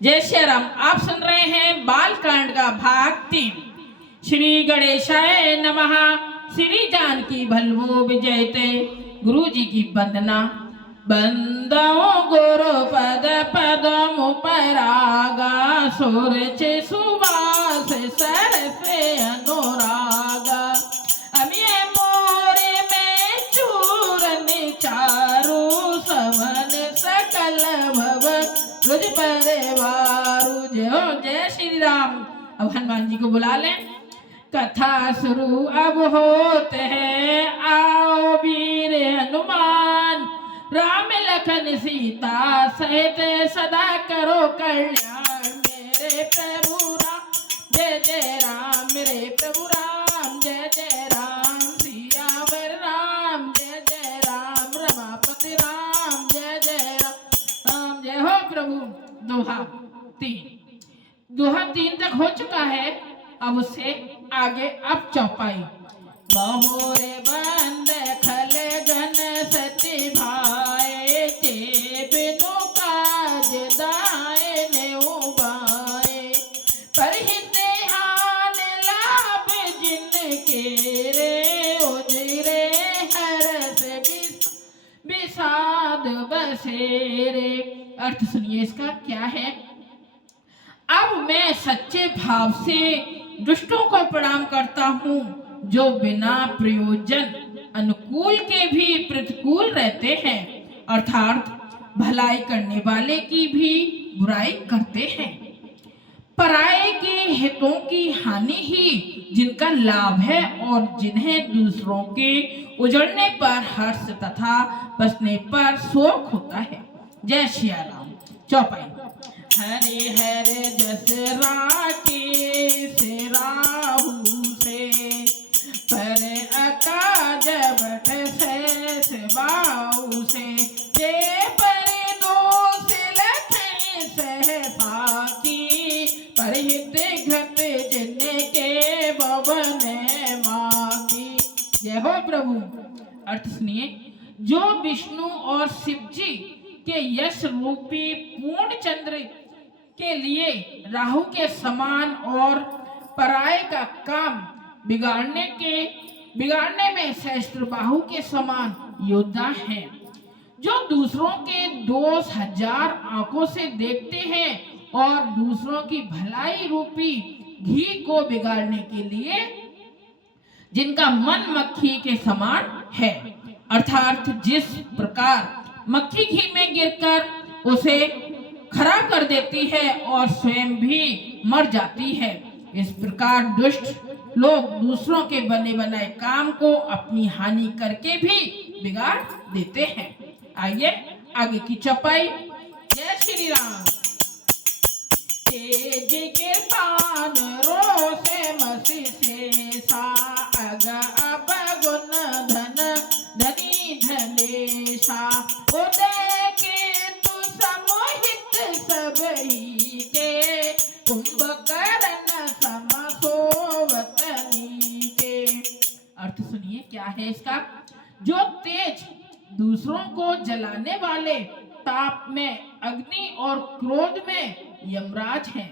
जय श्री राम। आप सुन रहे हैं बालकांड का भाग 3। श्री गणेशाय नमः। श्री जानकी भल्लभो विजयते। गुरु जी की वंदना। बंदो गुरु पद परागा सुरचे सुवास सरसे अनुरागा। अमिये मोरे में चूरन चारु समन सकल भव तुझ परिवारु। जय श्री राम। अब हनुमान जी को बुला लें। कथा शुरू अब होते हैं, आओ वीर हनुमान। राम लखन सीता सहित सदा करो कल्याण। मेरे प्रभु राम जय जय राम, मेरे प्रभु राम जय जय राम। सियावर राम जय जय राम, रमापति राम जय जय राम। जय हो प्रभु। दोहा 3 तक हो चुका है। अब उससे आगे अब चौपाई। बहुरे बंद खल गन सती भाई, ते बिनु काज दाए ने उबाए। परहित हान लाभ जिनके रे, उजरे हरस विषाद बसेरे। अर्थ सुनिए इसका क्या है। अब मैं सच्चे भाव से दुष्टों को प्रणाम करता हूँ, जो बिना प्रयोजन अनुकूल के भी प्रतिकूल रहते हैं, अर्थात भलाई करने वाले की भी बुराई करते हैं। पराये के हितों की हानि ही जिनका लाभ है, और जिन्हें दूसरों के उजड़ने पर हर्ष तथा बसने पर शोक होता है। जय श्री राम। चौपाई। हरे हरे जस राखी से राहु से, पर अकाज बट से बाहु से। जे पर दोष लखन सह पाकी, पर हित घट जिनके भवन माकी। जय हो प्रभु। अर्थ सुनिए। जो विष्णु और शिव जी के यश रूपी पूर्ण चंद्र के लिए राहु के समान और पराये का काम बिगाड़ने में सहस्त्रबाहु के समान योद्धा हैं, जो दूसरों के दोष 1000 आंखों से देखते हैं और दूसरों की भलाई रूपी घी को बिगाड़ने के लिए जिनका मन मक्खी के समान है। अर्थात जिस प्रकार मक्खी घी में गिरकर उसे खराब कर देती है और स्वयं भी मर जाती है, इस प्रकार दुष्ट लोग दूसरों के बने बनाए काम को अपनी हानि करके भी बिगाड़ देते हैं। आइए आगे की चौपाई। जय श्री राम। तेज के पान रोसे मसी से सा, अग अब गुण धन धनी धनेशा। उदय के तु समोहित सबही के, कुंभकर्ण समसोवतनी के। अर्थ सुनिए क्या है इसका। जो तेज दूसरों को जलाने वाले, ताप में अग्नि और क्रोध में यमराज हैं,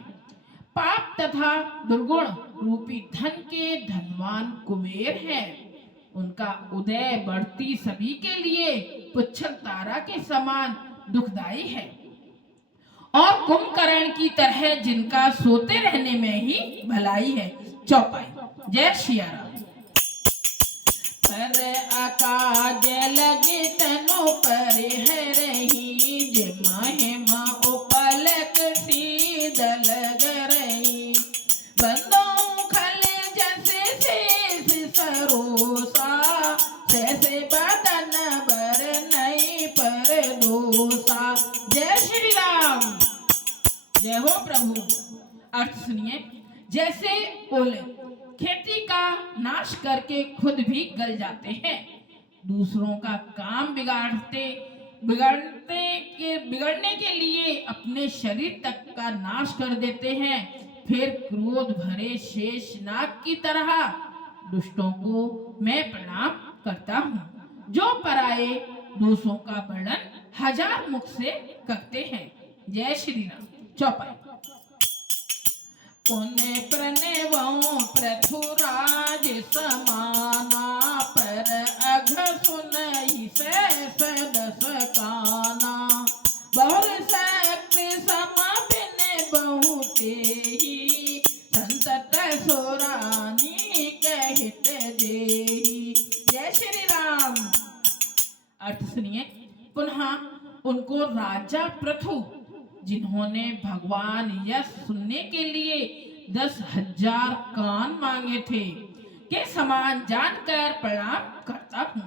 पाप तथा दुर्गुण रूपी धन के धनवान कुबेर हैं। उनका उदय बढ़ती सभी के लिए पुच्छल तारा के समान दुखदाई है, और कुंभकर्ण की तरह जिनका सोते रहने में ही भलाई है। चौपाई। जय श्री राम। पर आकाज लगे तनु पर है रही, जिम हिम उपलक सीध लग रही। बंदों खल जैसे शेष सरोसा, जैसे बदन बर नहीं पर दोसा। जय श्री राम। जय हो प्रभु। अर्थ सुनिए। जैसे ओले खेती का नाश करके खुद भी गल जाते हैं, दूसरों का काम बिगड़ने के लिए अपने शरीर तक का नाश कर देते हैं, फिर क्रोध भरे शेषनाग की तरह दुष्टों को मैं प्रणाम करता हूँ, जो पराये दोषों का वर्णन 1000 मुख से करते हैं। जय श्री राम। चौपाई। पुण्य प्रणवों पृथुराज समाना पर अघ सुनई से दस काना बहुर शक्ति सम बिन बहुते ही संतत सोरानी कहित देही। जय श्री राम। अर्थ सुनिए। पुनः उनको राजा पृथु जिन्होंने भगवान यश सुनने के लिए 10,000 कान मांगे थे के समान जानकर प्रणाम करता हूँ।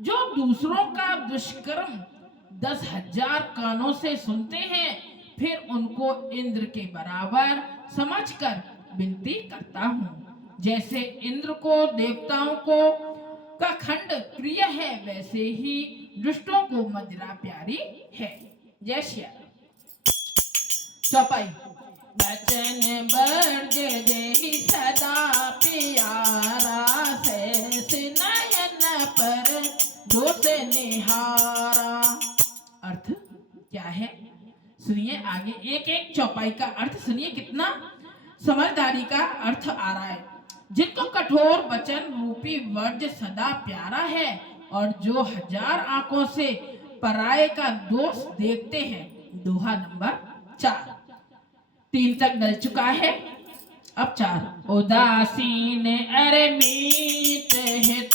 जो दूसरों का दुष्कर्म 10,000 कानों से सुनते हैं फिर उनको इंद्र के बराबर समझकर विनती करता हूँ। जैसे इंद्र को देवताओं को का खंड प्रिय है वैसे ही दुष्टों को मदिरा प्यारी है। जय श्री राम। चौपाई। बचन बर्ज देहि सदा प्यारा से नयन पर दोष निहारा। अर्थ क्या है सुनिए। आगे एक एक चौपाई का अर्थ सुनिए। कितना समझदारी का अर्थ आ रहा है। जिनको कठोर वचन रूपी वर्ज सदा प्यारा है और जो 1000 आंखों से पराये का दोष देखते हैं। दोहा नंबर 4। 3 तक डल चुका है, अब 4। उदासीन अरे मीत हित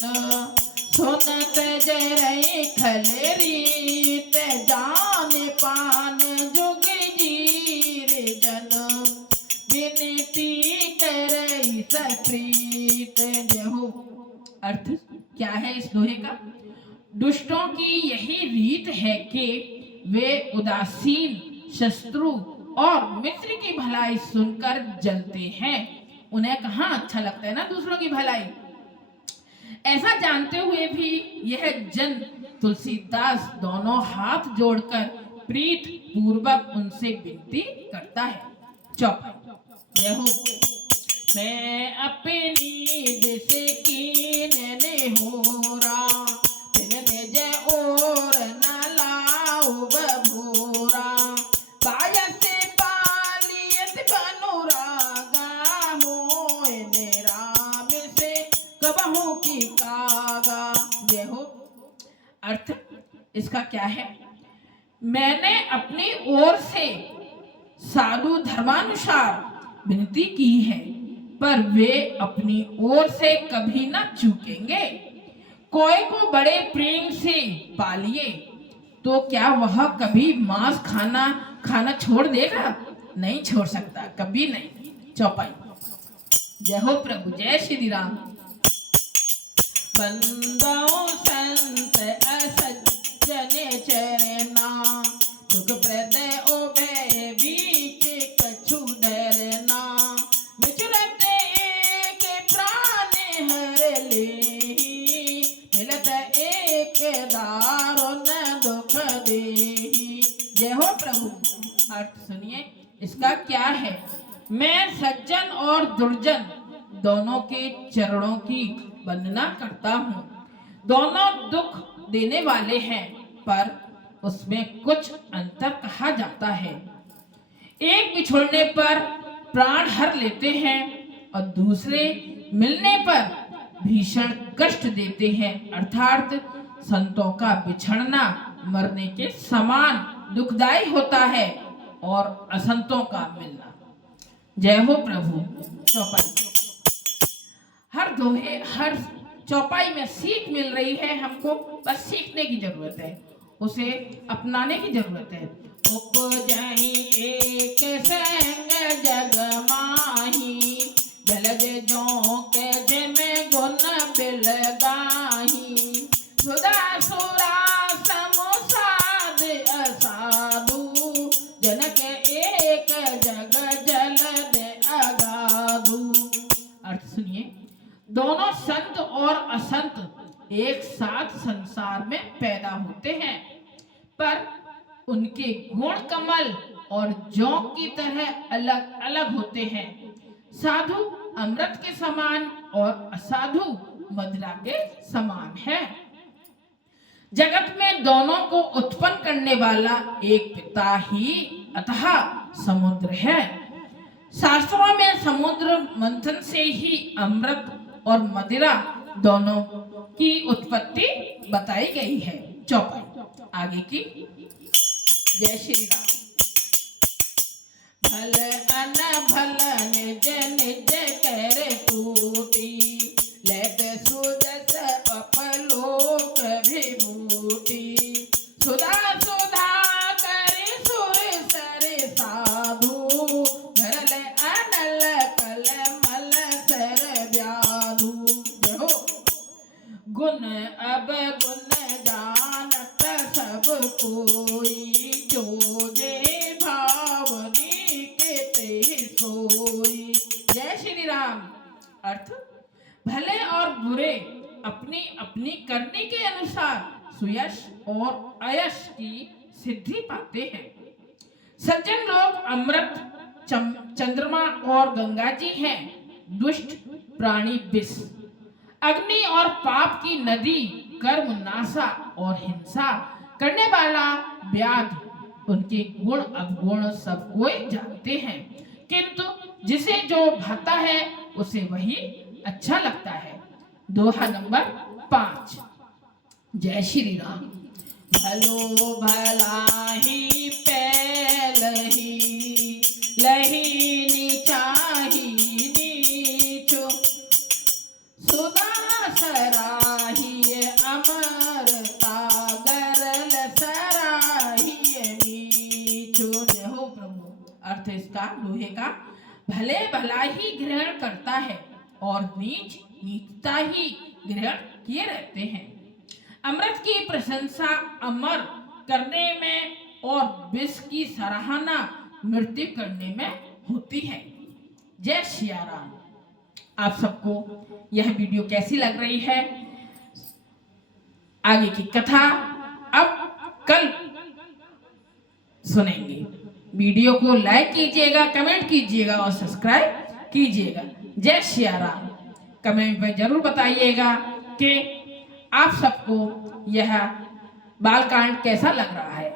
सुनत जरई खलरीत जान पान जुग जीर जन विनती करई सप्रीत जहु। अर्थ क्या है इस दोहे का? दुष्टों की यही रीत है कि वे उदासीन शत्रु और मित्र की भलाई सुनकर जलते हैं। उन्हें कहाँ अच्छा लगता है ना दूसरों की भलाई। ऐसा जानते हुए भी यह जन तुलसीदास दोनों हाथ जोड़कर प्रीत पूर्वक उनसे विनती करता है। चौपाई। मैं अपनी दिस कीन होरा फिर निज और न लाऊ बभूरा बायस पालियत अनुरागा होए राम से कबहू की कागा। देखो अर्थ इसका क्या है? मैंने अपनी ओर से साधु धर्मानुसार विनती की है पर वे अपनी ओर से कभी न चूकेंगे। कोई को बड़े प्रेम से पालिए तो क्या वह कभी मांस खाना छोड़ देगा? नहीं छोड़ सकता, कभी नहीं। चौपाई। जय हो प्रभु। जय श्री राम। बंदो संत असज्जन चरना दुख प्रदय उभय बीच कछु डरना विचरत एक प्राण हर लेहि मिलत एक दारुण दुख देहि। जय हो प्रभु। अर्थ सुनिए इसका क्या है? मैं सज्जन और दुर्जन दोनों के चरणों की वंदना करता हूँ। दोनों दुख देने वाले हैं पर उसमें कुछ अंतर कहा जाता है। एक बिछुड़ने पर प्राण हर लेते हैं और दूसरे मिलने पर भीषण कष्ट देते हैं। अर्थात संतों का बिछड़ना मरने के समान दुखदायी होता है और असंतों का मिलना। जय हो प्रभु। चौपाई। हर दोहे हर चौपाई में सीख मिल रही है हमको, बस सीखने की जरूरत है, उसे अपनाने की जरूरत है। उपजहि एक संग जग माही जलज जोंके जिमे गुण बिलगाही सुधा सुरा समुसाद असाधु जनक एक जग जलद अगाधु। अर्थ सुनिए। दोनों संत और असंत एक साथ संसार में पैदा होते हैं पर उनके गुण कमल और जौं की तरह अलग अलग होते हैं। साधु अमृत के समान और असाधु मदिरा के समान है। जगत में दोनों को उत्पन्न करने वाला एक पिता ही अतः समुद्र है। शास्त्रों में समुद्र मंथन से ही अमृत और मदिरा दोनों की उत्पत्ति बताई गई है। चौपाई आगे की। जय श्री राम। भल अन भल निज निज कर टूटी, लेत सुदस अपलोक विभूति। सुधा सुधा कर सुर सर साधु, भरल अनल कल मल सर व्याधु। गुण अब गुण जानत सब कोई, जो जे भावनी के ते सोई। जय श्री राम। अर्थ, भले और बुरे अपनी अपनी करने के अनुसार सुयश और अयश की सिद्धि पाते हैं। सज्जन लोग अमृत, चंद्रमा और गंगा जी हैं। दुष्ट प्राणी विष, अग्नि और पाप की नदी, कर्म नाशा और हिंसा करने वाला व्याध। उनके गुण अवगुण सब कोई जानते हैं, किंतु जिसे जो भाता है उसे वही अच्छा लगता है। दोहा नंबर 5। जय श्री राम। भलो भलाही पैलही, लही नीचाही नीचो। सुधा सराहिए अमरता, गरल सराहिए नीचो। जय हो प्रभु। अर्थ इसका दोहे का, भले भला ही ग्रहण करता है और नीच नीचता ही ग्रहण किए रहते हैं। अमृत की प्रशंसा अमर करने में और विष की सराहना मृत्यु करने में होती है। जय सिया राम। आप सबको यह वीडियो कैसी लग रही है? आगे की कथा अब कल सुनेंगे। वीडियो को लाइक कीजिएगा, कमेंट कीजिएगा और सब्सक्राइब कीजिएगा। जय सिया राम। कमेंट में जरूर बताइएगा कि आप सबको यह बालकांड कैसा लग रहा है।